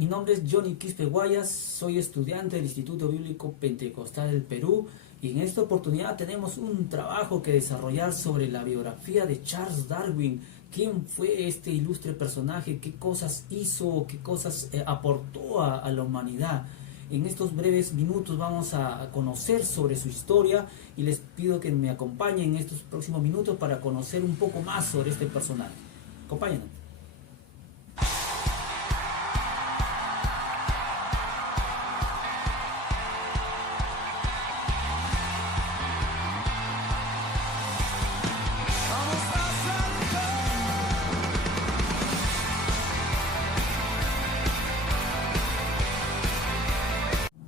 Mi nombre es Johnny Quispe Guayas, soy estudiante del Instituto Bíblico Pentecostal del Perú y en esta oportunidad tenemos un trabajo que desarrollar sobre la biografía de Charles Darwin. ¿Quién fue este ilustre personaje? ¿Qué cosas hizo? ¿Qué cosas aportó a la humanidad? En estos breves minutos vamos a conocer sobre su historia y les pido que me acompañen en estos próximos minutos para conocer un poco más sobre este personaje. Acompáñenos.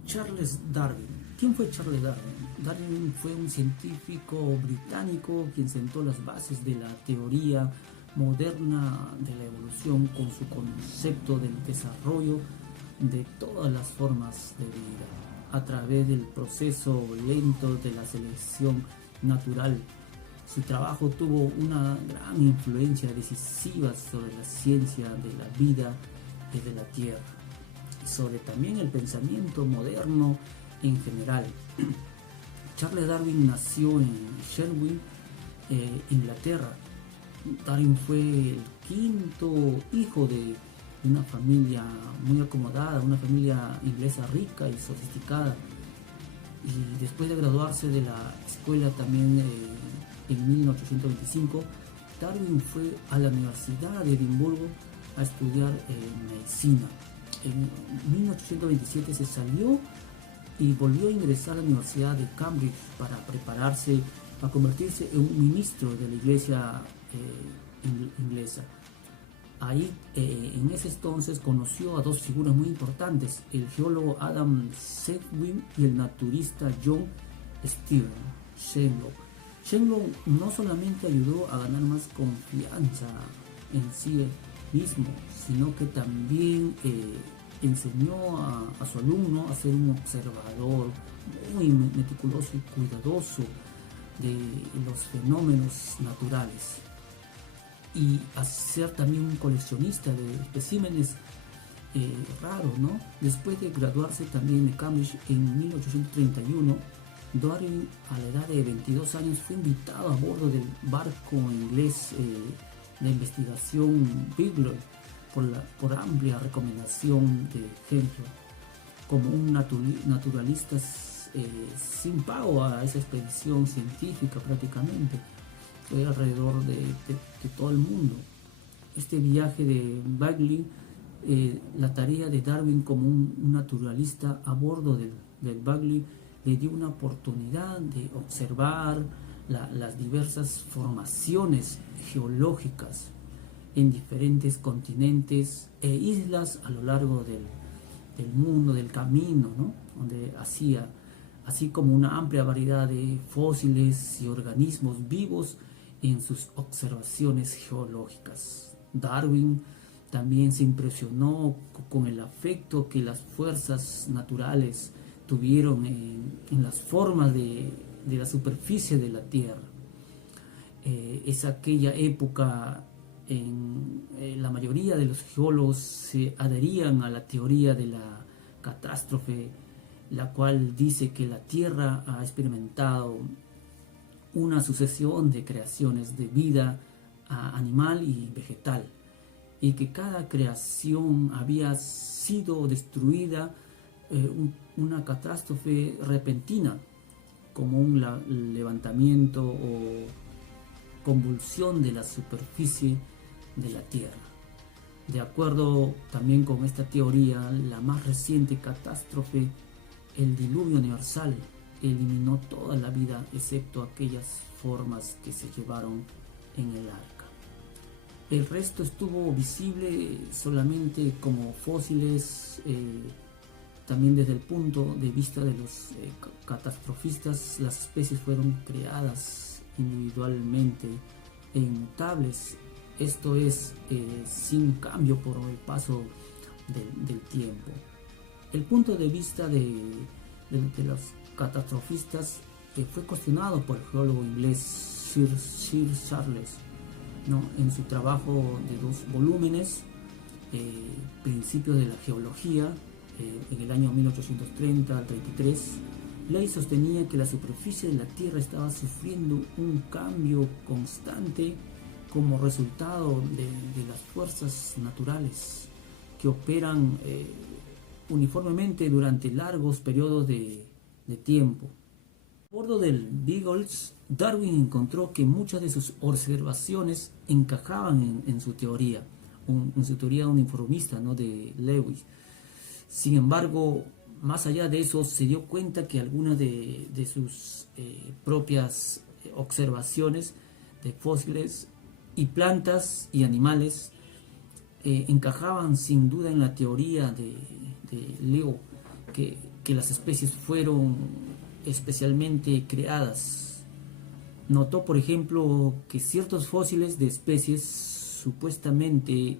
Charles Darwin. ¿Quién fue Charles Darwin? Darwin fue un científico británico quien sentó las bases de la teoría moderna de la evolución con su concepto del desarrollo de todas las formas de vida a través del proceso lento de la selección natural. Su trabajo tuvo una gran influencia decisiva sobre la ciencia de la vida y de la tierra, sobre también el pensamiento moderno en general. Charles Darwin nació en Sherwin, Inglaterra. Darwin fue el quinto hijo de una familia muy acomodada, una familia inglesa rica y sofisticada. Y después de graduarse de la escuela también en 1825, Darwin fue a la Universidad de Edimburgo a estudiar medicina. En 1827 se salió y volvió a ingresar a la Universidad de Cambridge para prepararse, para convertirse en un ministro de la iglesia inglesa. Ahí, en ese entonces, conoció a dos figuras muy importantes, el geólogo Adam Sedgwick y el naturista John Stephen Shenlow. Shenlow no solamente ayudó a ganar más confianza en sí mismo, sino que también enseñó a su alumno a ser un observador muy meticuloso y cuidadoso de los fenómenos naturales y a ser también un coleccionista de especímenes raros, ¿no? Después de graduarse también de Cambridge en 1831, Darwin, a la edad de 22 años, fue invitado a bordo del barco inglés de investigación Beagle por amplia recomendación de Henry, como un naturalista sin pago a esa expedición científica prácticamente. Fue alrededor de todo el mundo. Este viaje de Bagley, la tarea de Darwin como un naturalista a bordo del Bagley, le dio una oportunidad de observar las diversas formaciones geológicas en diferentes continentes e islas a lo largo del mundo, del camino, ¿no? Donde hacía, así como una amplia variedad de fósiles y organismos vivos en sus observaciones geológicas. Darwin también se impresionó con el afecto que las fuerzas naturales tuvieron en las formas de la superficie de la Tierra. Es aquella época en la mayoría de los geólogos se adherían a la teoría de la catástrofe, la cual dice que la Tierra ha experimentado una sucesión de creaciones de vida animal y vegetal, y que cada creación había sido destruida una catástrofe repentina, como un levantamiento o convulsión de la superficie de la Tierra. De acuerdo también con esta teoría, la más reciente catástrofe, el diluvio universal, eliminó toda la vida excepto aquellas formas que se llevaron en el arca. El resto estuvo visible solamente como fósiles. También desde el punto de vista de los catastrofistas, las especies fueron creadas individualmente e inmutables, esto es, sin cambio por el paso del tiempo. El punto de vista de los catastrofistas fue cuestionado por el geólogo inglés Sir Charles, ¿no? En su trabajo de 2 volúmenes Principios de la Geología, en el año 1830 al 33, Ley sostenía que la superficie de la Tierra estaba sufriendo un cambio constante como resultado de las fuerzas naturales que operan uniformemente durante largos periodos de tiempo. A bordo del Beagles, Darwin encontró que muchas de sus observaciones encajaban en su teoría, en su teoría uniformista, ¿no?, de Lewis. Sin embargo, más allá de eso, se dio cuenta que algunas de sus propias observaciones de fósiles y plantas y animales encajaban sin duda en la teoría de Leo, que las especies fueron especialmente creadas. Notó, por ejemplo, que ciertos fósiles de especies supuestamente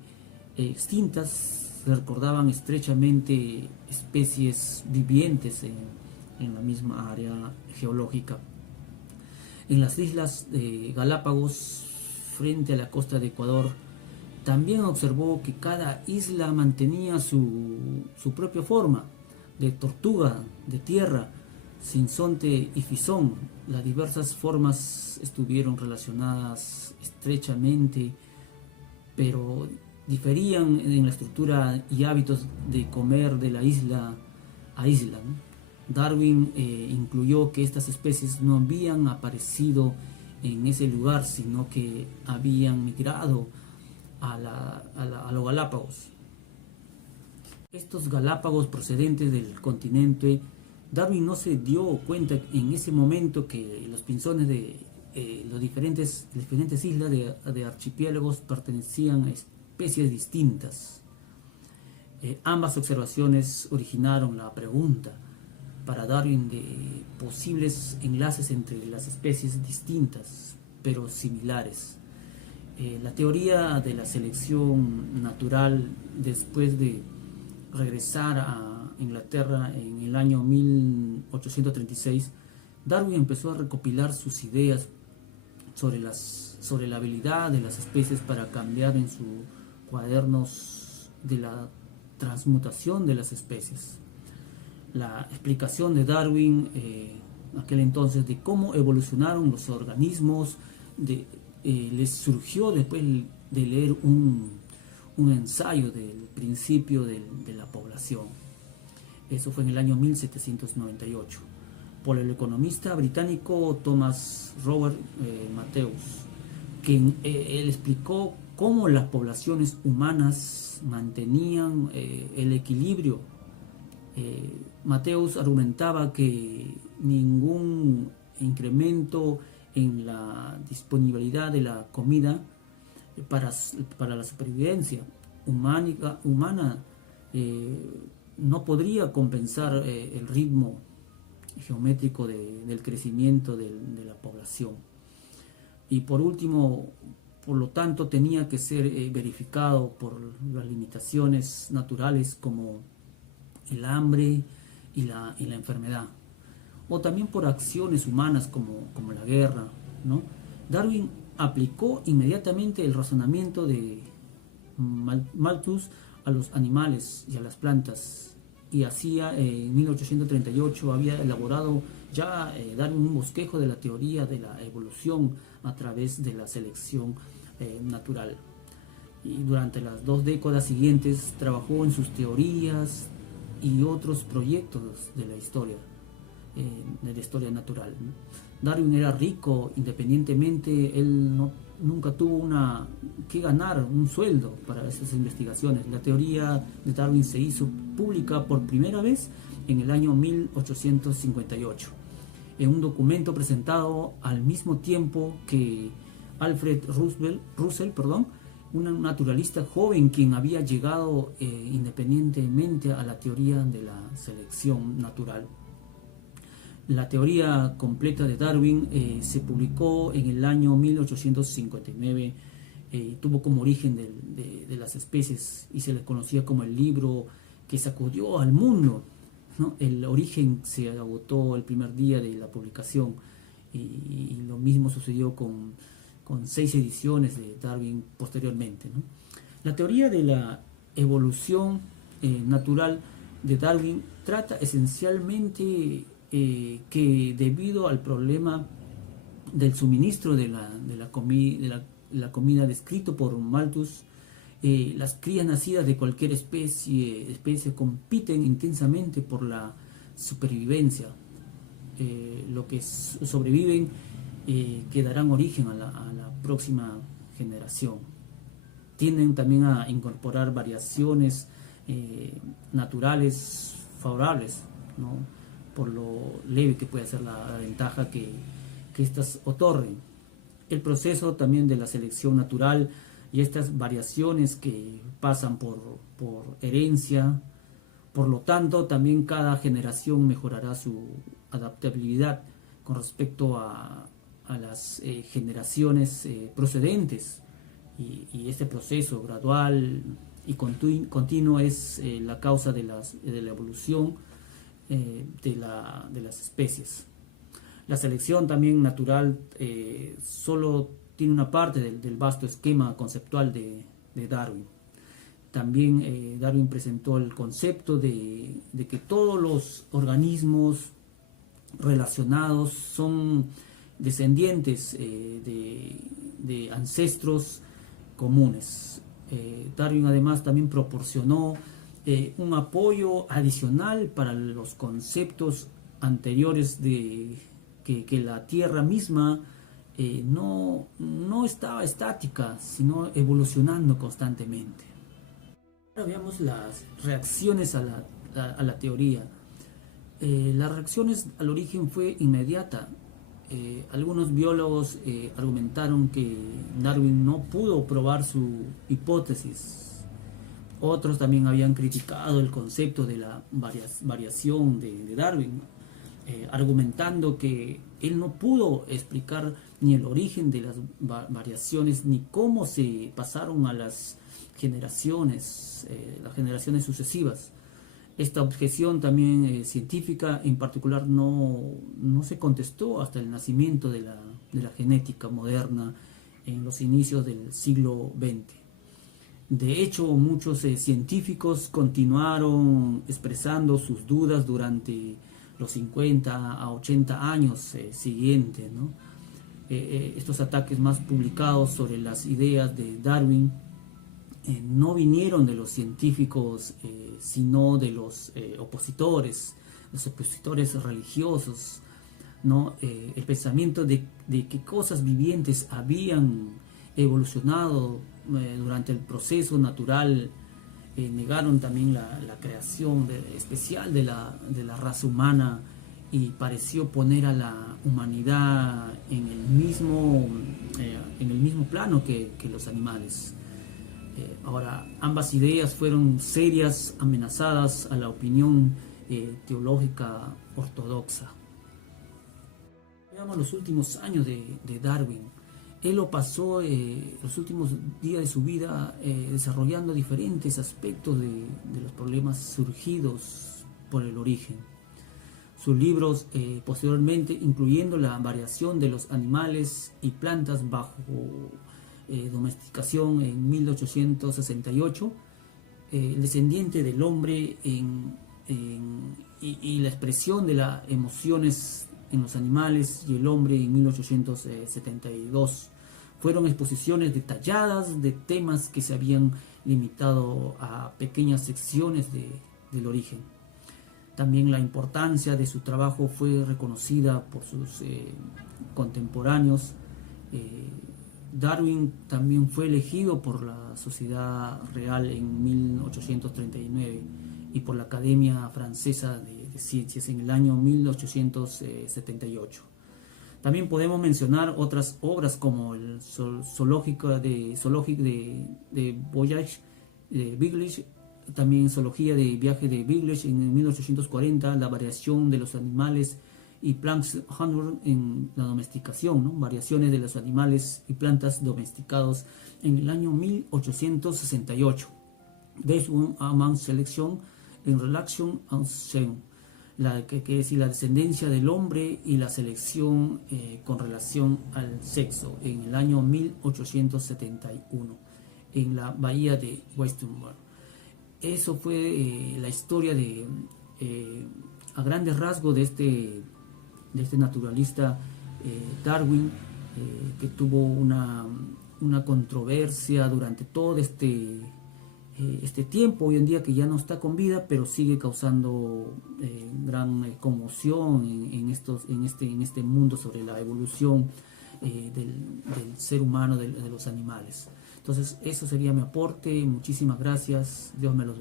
extintas recordaban estrechamente especies vivientes en la misma área geológica. En las islas de Galápagos, frente a la costa de Ecuador, también observó que cada isla mantenía su propia forma de tortuga, de tierra, sinsonte y fisón. Las diversas formas estuvieron relacionadas estrechamente, pero diferían en la estructura y hábitos de comer de la isla a isla, ¿no? Darwin incluyó que estas especies no habían aparecido en ese lugar, sino que habían migrado a los Galápagos. Estos Galápagos procedentes del continente, Darwin no se dio cuenta en ese momento que los pinzones de las diferentes islas de archipiélagos pertenecían a especies distintas. Ambas observaciones originaron la pregunta para Darwin de posibles enlaces entre las especies distintas pero similares. La teoría de la selección natural, después de regresar a Inglaterra en el año 1836, Darwin empezó a recopilar sus ideas sobre la habilidad de las especies para cambiar en sus cuadernos de la transmutación de las especies. La explicación de Darwin aquel entonces de cómo evolucionaron los organismos les surgió después de leer un ensayo del principio de la población. Eso fue en el año 1798 por el economista británico Thomas Robert Matthews, quien él explicó cómo las poblaciones humanas mantenían el equilibrio. Matthews argumentaba que ningún incremento en la disponibilidad de la comida para la supervivencia humana no podría compensar el ritmo geométrico del crecimiento de la población. Y por último, por lo tanto, tenía que ser verificado por las limitaciones naturales como el hambre y la enfermedad, o también por acciones humanas como la guerra, ¿no? Darwin aplicó inmediatamente el razonamiento de Malthus a los animales y a las plantas, y hacía en 1838 había elaborado ya Darwin un bosquejo de la teoría de la evolución a través de la selección natural. Y durante las 2 décadas siguientes trabajó en sus teorías y otros proyectos de la historia natural. Darwin era rico independientemente, él nunca tuvo que ganar un sueldo para esas investigaciones. La teoría de Darwin se hizo pública por primera vez en el año 1858, en un documento presentado al mismo tiempo que Alfred Russell, un naturalista joven quien había llegado independientemente a la teoría de la selección natural. La teoría completa de Darwin se publicó en el año 1859, tuvo como origen de las especies y se le conocía como el libro que sacudió al mundo, ¿no? El origen se agotó el primer día de la publicación y lo mismo sucedió con 6 ediciones de Darwin posteriormente, ¿no? La teoría de la evolución natural de Darwin trata esencialmente que debido al problema del suministro de la comida descrito por Malthus, las crías nacidas de cualquier especie compiten intensamente por la supervivencia. Lo que sobreviven que darán origen a la próxima generación. Tienden también a incorporar variaciones naturales favorables, ¿no? Por lo leve que puede ser la ventaja que éstas otorguen. El proceso también de la selección natural y estas variaciones que pasan por herencia, por lo tanto también cada generación mejorará su adaptabilidad con respecto a las generaciones procedentes, y este proceso gradual y continuo es la causa de la evolución de las especies. La selección también natural solo tiene una parte del vasto esquema conceptual de Darwin. También Darwin presentó el concepto de que todos los organismos relacionados son descendientes de ancestros comunes. Darwin además también proporcionó un apoyo adicional para los conceptos anteriores de que la Tierra misma no estaba estática, sino evolucionando constantemente. Ahora veamos las reacciones a la teoría. Las reacciones al origen fue inmediata. Algunos biólogos argumentaron que Darwin no pudo probar su hipótesis. Otros también habían criticado el concepto de la variación de Darwin, argumentando que él no pudo explicar ni el origen de las variaciones ni cómo se pasaron a las generaciones sucesivas. Esta objeción también científica en particular no se contestó hasta el nacimiento de la genética moderna en los inicios del siglo XX. De hecho, muchos científicos continuaron expresando sus dudas durante los 50 a 80 años siguientes, ¿no? Estos ataques más publicados sobre las ideas de Darwin no vinieron de los científicos, sino de los opositores religiosos, ¿no? El pensamiento de que cosas vivientes habían evolucionado durante el proceso natural, negaron también la creación especial de la raza humana y pareció poner a la humanidad en el mismo plano que los animales. Ahora, ambas ideas fueron serias amenazadas a la opinión teológica ortodoxa. Veamos los últimos años de Darwin. Él lo pasó los últimos días de su vida desarrollando diferentes aspectos de los problemas surgidos por el origen. Sus libros posteriormente, incluyendo la variación de los animales y plantas bajo domesticación en 1868, el descendiente del hombre y la expresión de las emociones en los animales y el hombre en 1872, fueron exposiciones detalladas de temas que se habían limitado a pequeñas secciones del origen. También la importancia de su trabajo fue reconocida por sus contemporáneos. Darwin también fue elegido por la Sociedad Real en 1839 y por la Academia Francesa de Ciencias en el año 1878. También podemos mencionar otras obras como el Zoologique de Voyage de Beglish, también Zoología de Viaje de Beglish en 1840, la variación de los animales y plantas en la domesticación, ¿no? Variaciones de los animales y plantas domesticados en el año 1868. Desmond Amand Selection en Relation en Sex, que quiere decir la descendencia del hombre y la selección con relación al sexo, en el año 1871, en la bahía de Westerbork. eso fue la historia a grandes rasgos de este naturalista Darwin, que tuvo una controversia durante todo este tiempo, hoy en día que ya no está con vida, pero sigue causando gran conmoción en este mundo sobre la evolución del ser humano, de los animales. Entonces, eso sería mi aporte. Muchísimas gracias. Dios me los bendiga.